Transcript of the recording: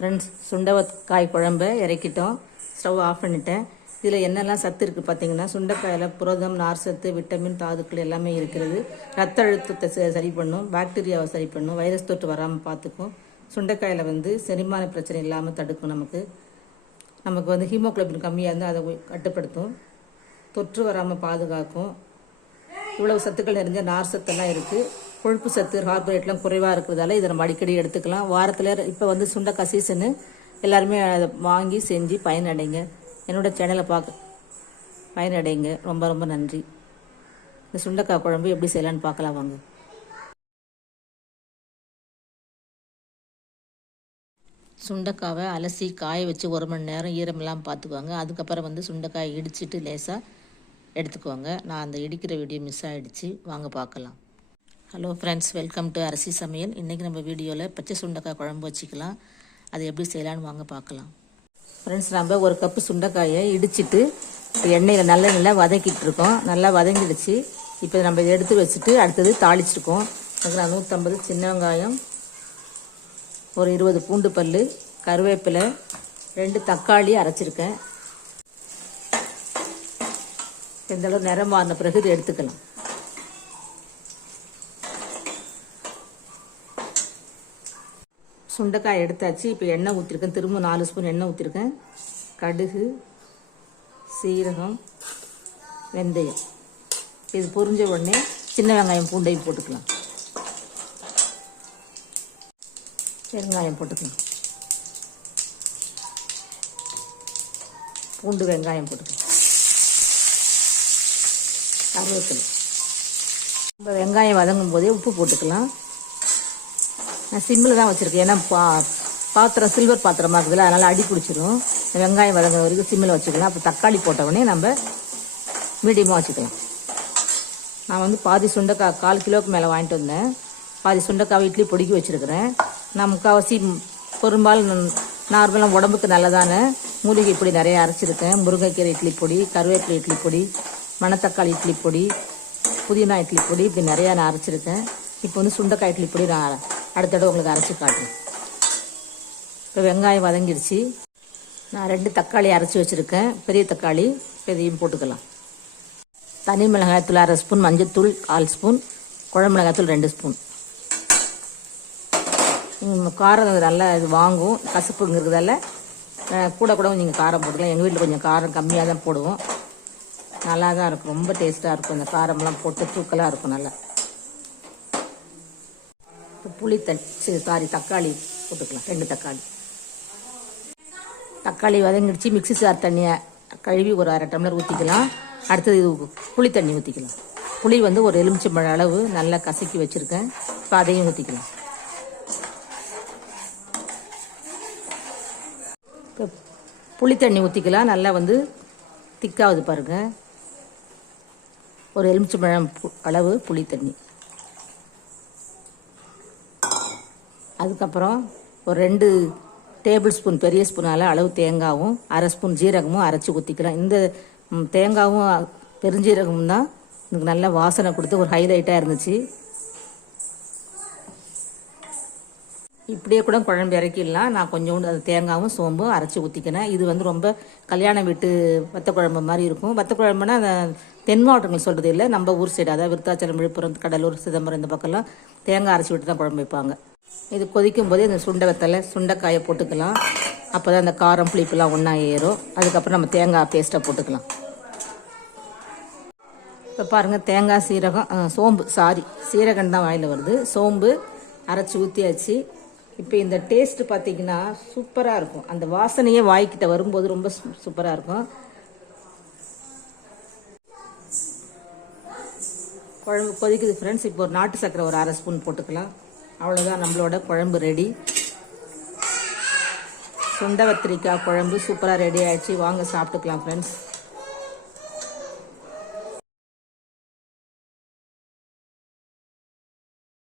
Friends சுண்டக்காய் குழம்ப இறக்கிட்டோம். Stove off பண்ணிட்டேன். இதில் என்னெல்லாம் சத்து இருக்குது பார்த்தீங்கன்னா சுண்டைக்காயில் புரதம் நார் சத்து விட்டமின் தாதுக்கள் எல்லாமே இருக்கிறது. ரத்த அழுத்தத்தை ச- சரி பண்ணும். பாக்டீரியாவை சரி பண்ணும். வைரஸ் தொற்று வராமல் பார்த்துக்கும் சுண்டைக்காயில் வந்து செரிமான பிரச்சனை இல்லாமல் தடுக்கும் நமக்கு. நமக்கு வந்து ஹீமோக்ளோபின் கம்மியாக இருந்தால் அதை கட்டுப்படுத்தும். தொற்று வராமல் பாதுகாக்கும். இவ்வளவு சத்துக்கள் நிறைஞ்ச நார் சத்தெல்லாம் இருக்குது கொழுப்பு சத்து கார்போரேட்லாம் குறைவாக இருக்கிறதால இதை நம்ம அடிக்கடி எடுத்துக்கலாம். வாரத்தில் இப்போ வந்து சுண்டக்காய் சீசனு எல்லாருமே அதை வாங்கி செஞ்சு பயனடைங்க. என்னோட சேனலை பார்க்க பயனடைங்க. ரொம்ப ரொம்ப நன்றி. இந்த சுண்டக்காய் குழம்பு எப்படி செய்யலான்னு பார்க்கலாம் வாங்க. சுண்டைக்காவை அலசி காய வச்சு ஒரு மணி நேரம் ஈரமெல்லாம் பார்த்துக்குவாங்க. அதுக்கப்புறம் வந்து சுண்டைக்காய் இடிச்சிட்டு லேசாக எடுத்துக்குவாங்க. நான் அந்த இடிக்கிற வீடியோ மிஸ் ஆகிடுச்சு வாங்க பார்க்கலாம். ஹலோ ஃப்ரெண்ட்ஸ் வெல்கம் டு அரிசி சமையல் இன்றைக்கி நம்ம வீடியோவில் பச்சை சுண்டைக்காய் குழம்பு வச்சுக்கலாம். அது எப்படி செய்யலான்னு வாங்க பார்க்கலாம். ஃப்ரெண்ட்ஸ் நம்ம ஒரு கப்பு சுண்டைக்காயை இடிச்சிட்டு எண்ணெயில் நல்ல நல்லா வதக்கிட்டு இருக்கோம். நல்லா வதங்கிடுச்சு. இப்போ நம்ம இதை எடுத்து வச்சுட்டு அடுத்தது தாளிச்சிருக்கோம். அதுக்கு நான் நூற்றம்பது சின்ன வெங்காயம் ஒரு இருபது பூண்டு பல் கருவேப்பிலை ரெண்டு தக்காளி அரைச்சிருக்கேன். இந்த அளவு நிறம் மாறின பிறகு இதை எடுத்துக்கலாம். சுண்டைக்காய் எடுத்தாச்சு. இப்போ எண்ணெய் ஊற்றிருக்கேன் திரும்ப நாலு ஸ்பூன் எண்ணெய் ஊற்றிருக்கேன் கடுகு சீரகம் வெந்தயம். இது பொரிஞ்ச உடனே சின்ன வெங்காயம் பூண்டையும் போட்டுக்கலாம். வெங்காயம் போட்டுக்கலாம். பூண்டு வெங்காயம் போட்டுக்கலாம். கருவேப்பிலை. நம்ம வெங்காயம் வதங்கும் போதே உப்பு போட்டுக்கலாம். நான் சிம்மில் தான் வச்சுருக்கேன். ஏன்னா பா பாத்திரம் சில்வர் பாத்திரமாக இருக்குதுல்ல அதனால் அடி பிடிச்சிரும். வெங்காயம் வதங்குற வரைக்கும் சிம்மில் வச்சுக்கலாம். அப்போ தக்காளி போட்ட நம்ம மீடியமாக வச்சுக்கலாம். நான் வந்து பாதி சுண்டைக்காய் கால் கிலோவுக்கு மேலே வாங்கிட்டு வந்தேன். பாதி சுண்டைக்காவை இட்லி பொடிக்கி வச்சுருக்கிறேன். நான் முக்கால்வாசி பெரும்பாலும் நார்மலாக உடம்புக்கு நல்லதான மூலிகை பொடி நிறைய அரைச்சிருக்கேன். முருங்கைக்கீரை இட்லி பொடி கருவேப்பிலை இட்லி பொடி மணத்தக்காளி இட்லி பொடி புதினா இட்லி பொடி இப்படி நிறையா நான் அரைச்சிருக்கேன். இப்போ வந்து சுண்டைக்காய் இட்லி பொடி நான் அடுத்த தடவை உங்களுக்கு அரைச்சி காட்டுறேன். இப்போ வெங்காயம் வதங்கிடுச்சு நான் ரெண்டு தக்காளி அரைச்சி வச்சுருக்கேன். பெரிய தக்காளி இப்போ இதையும் போட்டுக்கலாம். தனி மிளகாய்த்தூள் அரை ஸ்பூன் மஞ்சத்தூள் கால் ஸ்பூன் குழம்பு மிளகாய்த்தூள் ரெண்டு ஸ்பூன். காரம் நல்லா இது வாங்கும். கசப்புங்கிறதால கூட கூட நீங்கள் காரம் போட்டுக்கலாம். எங்கள் வீட்டில் கொஞ்சம் காரம் கம்மியாக தான் போடுவோம். நல்லா தான் இருக்கும். ரொம்ப டேஸ்ட்டாக இருக்கும். இந்த காரம்லாம் போட்டு தூக்கலாக இருக்கும் நல்லா. இப்போ புளி தச்சு சாரி தக்காளி போட்டுக்கலாம். ரெண்டு தக்காளி. தக்காளி வதங்கிடுச்சு. மிக்ஸி சார் தண்ணியை கழுவி ஒரு அரை டம்ளர் ஊற்றிக்கலாம் அடுத்தது இது புளி தண்ணி ஊற்றிக்கலாம் புளி வந்து ஒரு எலுமிச்சம்பழ அளவு நல்லா கசக்கி வச்சுருக்கேன். இப்போ அதையும் ஊற்றிக்கலாம் இப்போ புளி தண்ணி ஊற்றிக்கலாம் நல்லா வந்து திக்காகுது பாருங்கள் ஒரு எலுமிச்சம்பழம் பு- அளவு புளி தண்ணி. அதுக்கப்புறம் ஒரு ரெண்டு டேபிள் ஸ்பூன் பெரிய ஸ்பூனால் அளவு தேங்காவும் அரை ஸ்பூன் ஜீரகமும் அரைச்சி ஊற்றிக்கலாம் இந்த தேங்காயும் தேங்காவும் பெருஞ்சீரகமும் தான் எனக்கு நல்ல வாசனை கொடுத்து ஒரு ஹைலைட்டாக இருந்துச்சு. இப்படியே கூட குழம்பு இறக்கிடலாம். நான் கொஞ்சோண்டு அது தேங்காவும் சோம்பும் அரைச்சி ஊற்றிக்கினேன் இது வந்து ரொம்ப கல்யாண வீட்டு வத்த குழம்பு மாதிரி இருக்கும். வத்த குழம்புனா அந்த தென் மாவட்டங்கள் சொல்கிறது இல்லை. நம்ம ஊர் சைடு அதாவது விருத்தாச்சலம் விழுப்புரம் கடலூர் சிதம்பரம் இந்த பக்கம்லாம் தேங்காய் அரைச்சி விட்டு தான் குழம்பு வைப்பாங்க. இது கொதிக்கும் போது இந்த சுண்டகத்தில் சுண்டைக்காயை போட்டுக்கலாம். அப்போ தான் அந்த காரம் புளிப்புலாம் ஒன்றா ஏறும் அதுக்கப்புறம் நம்ம தேங்காய் பேஸ்ட்டை போட்டுக்கலாம். இப்போ பாருங்கள் தேங்காய் சீரகம் சோம்பு சாரி சீரகம் தான் வாயில் வருது. சோம்பு அரைச்சி ஊற்றியாச்சு இப்போ இந்த டேஸ்ட்டு பார்த்தீங்கன்னா சூப்பராக இருக்கும். அந்த வாசனையே வாய்க்கிட்ட வரும்போது ரொம்ப சூப்பராக இருக்கும். குழம்பு கொதிக்குது ஃப்ரெண்ட்ஸ் இப்போ ஒரு நாட்டு சர்க்கரை ஒரு அரை ஸ்பூன் போட்டுக்கலாம். அவ்வளோதான் நம்மளோட குழம்பு ரெடி சுண்டை கத்திரிக்காய் குழம்பு சூப்பராக ரெடி ஆயிடுச்சு. வாங்க சாப்பிட்டுக்கலாம் ஃப்ரெண்ட்ஸ்